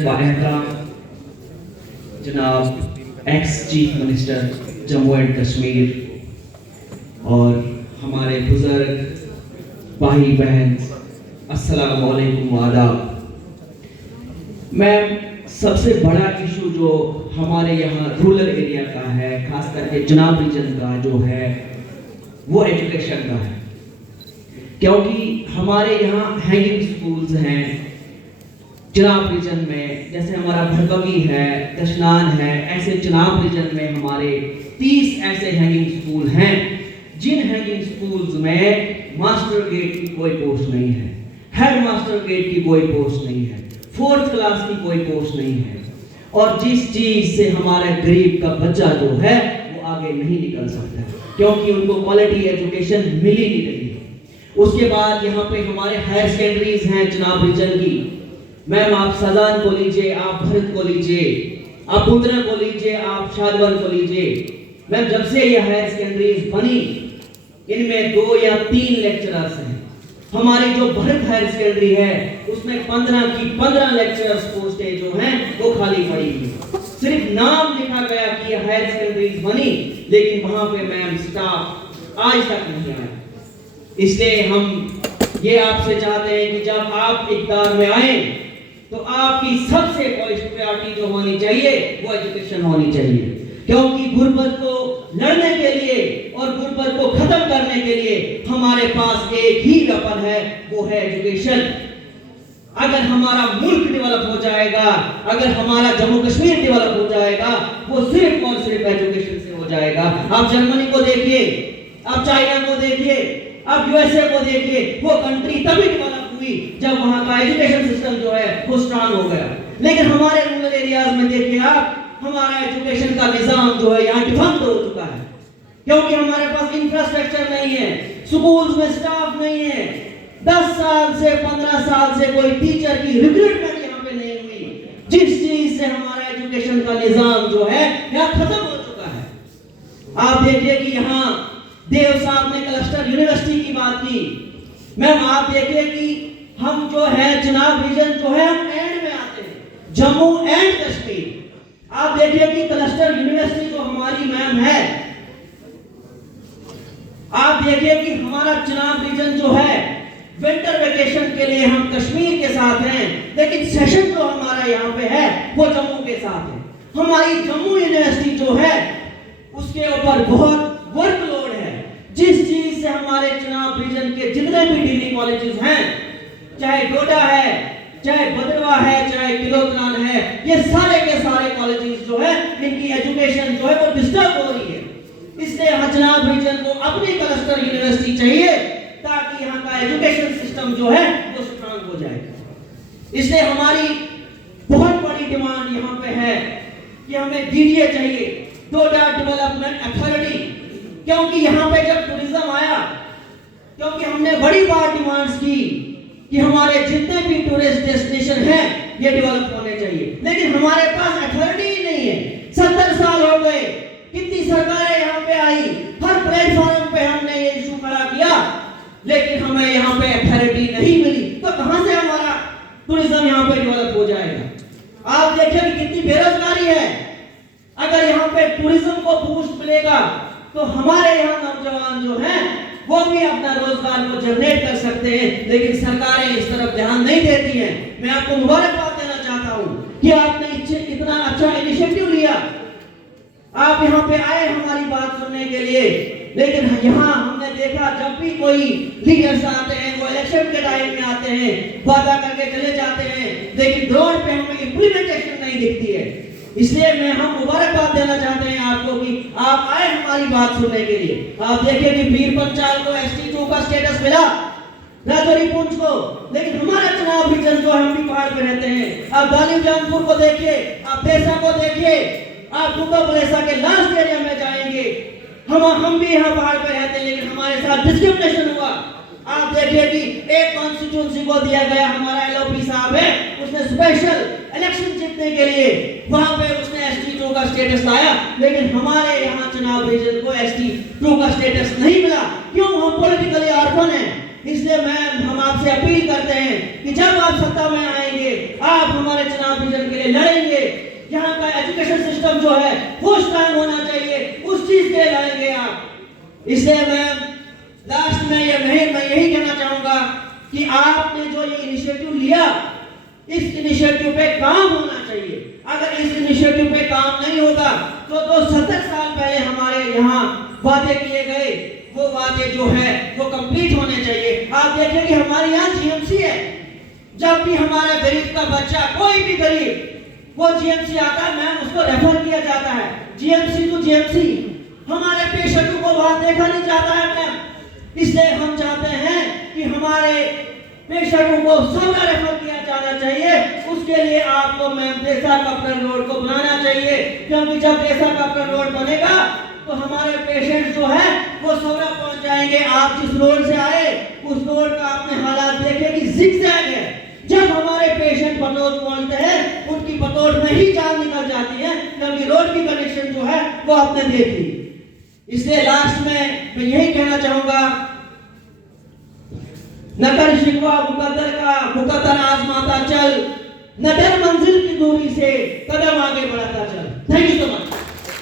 एहतराम जनाब ex chief minister Jammu and Kashmir और हमारे बुजुर्ग भाई बहन, अस्सलाम वालेकुम आदाब। मैम, सबसे बड़ा इशू जो हमारे यहाँ रूरल एरिया का है, खास करके जनाब रीजन का जो है, वो एजुकेशन का है। क्योंकि हमारे यहाँ हैंगिंग स्कूल्स हैं जनाब रीजन में, जैसे हमारा भड़कवी है, कशनान है, ऐसे जनाब रीजन में हमारे 30 ऐसे हैंगिंग स्कूल हैं जिन हैंगिंग स्कूल्स में मास्टर गेट की कोई पोस्ट नहीं है, हेड मास्टर गेट की कोई पोस्ट नहीं है, 4th क्लास की कोई पोस्ट नहीं है। और जिस चीज से हमारे गरीब का बच्चा जो है वो आगे नहीं निकल सकता, क्योंकि उनको क्वालिटी एजुकेशन मिल ही नहीं रही है। उसके बाद यहाँ पे हमारे हायर सेकेंडरीज हैं जनाब रीजन की। मैम, आप सजान को लीजिए, आप भरत को लीजिए, आप बुंदरा को लीजिए, आप शादवन को लीजिए। मैम, जब से ये हायर सेकेंडरीज बनी, इनमें 2 या 3 लेक्चरर्स हैं। हमारी जो भरत हायर सेकेंडरी है उसमें 15 की 15 लेक्चरर्स पोस्टें जो हैं वो खाली पड़ी हुई। सिर्फ नाम लिखा गया कि हायर सेकेंडरीज बनी, लेकिन वहां पे मैम स्टाफ आज तक नहीं आया। इसलिए हम ये आपसे चाहते हैं कि जब आप इक़्तिदार में आए तो आपकी सबसे फर्स्ट प्रायोरिटी जो होनी चाहिए वो एजुकेशन होनी चाहिए। क्योंकि गुर्बत को लड़ने के लिए और गुर्बत को खत्म करने के लिए हमारे पास एक ही वेपन है, वो है एजुकेशन। अगर हमारा मुल्क डेवलप हो जाएगा, अगर हमारा जम्मू कश्मीर डेवलप हो जाएगा, वो सिर्फ और सिर्फ एजुकेशन से हो जाएगा। आप जर्मनी को देखिए, आप चाइना को देखिए, आप यूएसए को देखिए, वो कंट्री तभी डेवलप हुई जब वहां का एजुकेशन सिस्टम जो है वो स्ट्रांग हो गया। लेकिन हमारे रूरल एरियाज में देखिए आप, हमारा एजुकेशन का निजाम जो है यहाँ डिफंक्ट हो चुका है, क्योंकि हमारे पास इंफ्रास्ट्रक्चर नहीं है, स्कूल्स में स्टाफ नहीं है। 10 साल से 15 साल से कोई टीचर की रिक्रूटमेंट यहाँ पे नहीं हुई, जिस चीज से हमारा एजुकेशन का निजाम जो है यहाँ खत्म हो चुका है। आप देखिए कि यहाँ देव साहब ने क्लस्टर यूनिवर्सिटी की बात की। मैम, आप देखिए कि हम जो है जनाब रीजन जो है हम एंड में आते हैं, जम्मू एंड कश्मीर। आप देखिए कि क्लस्टर यूनिवर्सिटी जो हमारी मैम है, आप देखिए कि हमारा जनाब रीजन जो है विंटर वेकेशन के लिए हम कश्मीर के साथ हैं, लेकिन सेशन जो हमारा यहाँ पे है वो जम्मू के साथ है। हमारी जम्मू यूनिवर्सिटी जो है उसके ऊपर बहुत वर्कलोड है, जिस चीज से हमारे जनाब रीजन के जितने भी डिग्री कॉलेजेस हैं, चाहे डोडा है, चाहे भद्रवा है, चाहे किलोत्रान है, ये सारे के सारे कॉलेजेस जो है इनकी एजुकेशन जो है वो डिस्टर्ब हो रही है। इसलिए जनाब रीजन को अपनी क्लस्टर यूनिवर्सिटी चाहिए ताकि यहाँ का एजुकेशन सिस्टम जो है वो स्ट्रांग हो जाए। इसलिए हमारी बहुत बड़ी डिमांड यहाँ पे है कि हमें डीडीए चाहिए, डोडा डेवलपमेंट अथॉरिटी। क्योंकि यहाँ पे जब टूरिज्म आया, क्योंकि हमने बड़ी बार डिमांड्स की कि हमारे जितने भी टूरिस्ट डेस्टिनेशन हैं ये डेवलप होने चाहिए, लेकिन हमारे पास अथॉरिटी ही नहीं है। 70 साल हो गए, कितनी सरकारें यहाँ पे आई, हर प्लेटफॉर्म पे हमने ये इशू खड़ा किया, लेकिन हमें यहाँ पे अथॉरिटी नहीं मिली, तो कहां से हमारा टूरिज्म यहाँ पे डेवलप हो जाएगा। आप देखिए कि कितनी बेरोजगारी है। अगर यहाँ पे टूरिज्म को बूस्ट मिलेगा तो हमारे यहाँ नौजवान जो हैं वो भी अपना रोजगार को जनरेट कर सकते हैं, लेकिन सरकारें इस तरफ ध्यान नहीं देती हैं। मैं आपको मुबारकबाद देना चाहता हूँ कि आपने इतना अच्छा इनिशिएटिव लिया, आप यहाँ पे आए हमारी बात सुनने के लिए। लेकिन यहाँ हमने देखा जब भी कोई लीडर्स आते हैं वो इलेक्शन के टाइम में आते हैं, वादा करके चले जाते हैं, लेकिन ग्राउंड पे हमें इंप्लीमेंटेशन नहीं दिखती है। इसलिए हम मुबारकबाद देना चाहते हैं आपको कि आप आए हमारी बात सुनने के लिए। आप देखिए कि वीर पंचाल को ST2 का स्टेटस मिला, राजौरी पुंछ को, लेकिन हमारा चुनाव रीजन जो हम भी पहाड़ पे रहते हैं। आप दानिव जानपुर को देखिए, आप पेशा को देखिए, आप गुंगा बलेसा के लास्ट एरिया में जाएंगे, हम भी यहाँ पहाड़ पे रहते हैं, लेकिन हमारे साथ डिस्क्रिमिनेशन हुआ। आप देखिए कि एक कॉन्स्टिट्यूंसी को दिया गया, हमारा LOP साहब है, उसने स्पेशल इलेक्शन जीतने के लिए वहां पे उसने ST2 का स्टेटस लाया, लेकिन हमारे यहाँ चुनाव रीजन को ST2 का स्टेटस नहीं मिला। क्यों? हम पॉलिटिकली ऑर्फन हैं। इसलिए हम आपसे अपील करते हैं कि जब आप सत्ता में आएंगे, आप हमारे चुनाव रीजन के लिए लड़ेंगे। यहाँ का एजुकेशन सिस्टम जो है वो स्ट्रांग होना चाहिए, उस चीज के लड़ेंगे आप। इसलिए मैम लास्ट में मैं यही कहना चाहूंगा कि आपने जो ये इनिशिएटिव लिया, इस इनिशिएटिव पे काम होना चाहिए। अगर इस इनिशिएटिव पे काम नहीं होगा तो 70 साल पहले हमारे यहाँ वादे किए गए वो वादे जो है वो कंप्लीट होने चाहिए। आप देखिए कि हमारे यहाँ जीएमसी है, जब भी हमारा गरीब का बच्चा, कोई भी गरीब, वो जीएमसी आता है मैम, उसको रेफर किया जाता है जीएमसी टू जीएमसी। हमारे पेशेंटों को वहां देखा नहीं जाता है मैम। इसलिए हम चाहते हैं कि हमारे पेशेंटों को सौदा रेफर किया जाना चाहिए। उसके लिए आपको मैम देसा कप्टर रोड को बनाना चाहिए, क्योंकि जब देसा कप्टर रोड बनेगा तो हमारे पेशेंट जो है वो सौदा पहुंच जाएंगे। आप जिस रोड से आए उस रोड का आपने हालात देखे कि जिगजैग है। जब हमारे पेशेंट बतौर पहुंचते हैं उनकी बतौर में ही जान निकल जाती है, क्योंकि रोड की कंडीशन जो है वो आपने देखी। इसलिए लास्ट में मैं यही कहना चाहूंगा, न कर शिकवा मुकद्दर का, मुकद्दर आजमाता चल, न डर मंजिल की दूरी से, कदम आगे बढ़ाता चल। Thank you so much.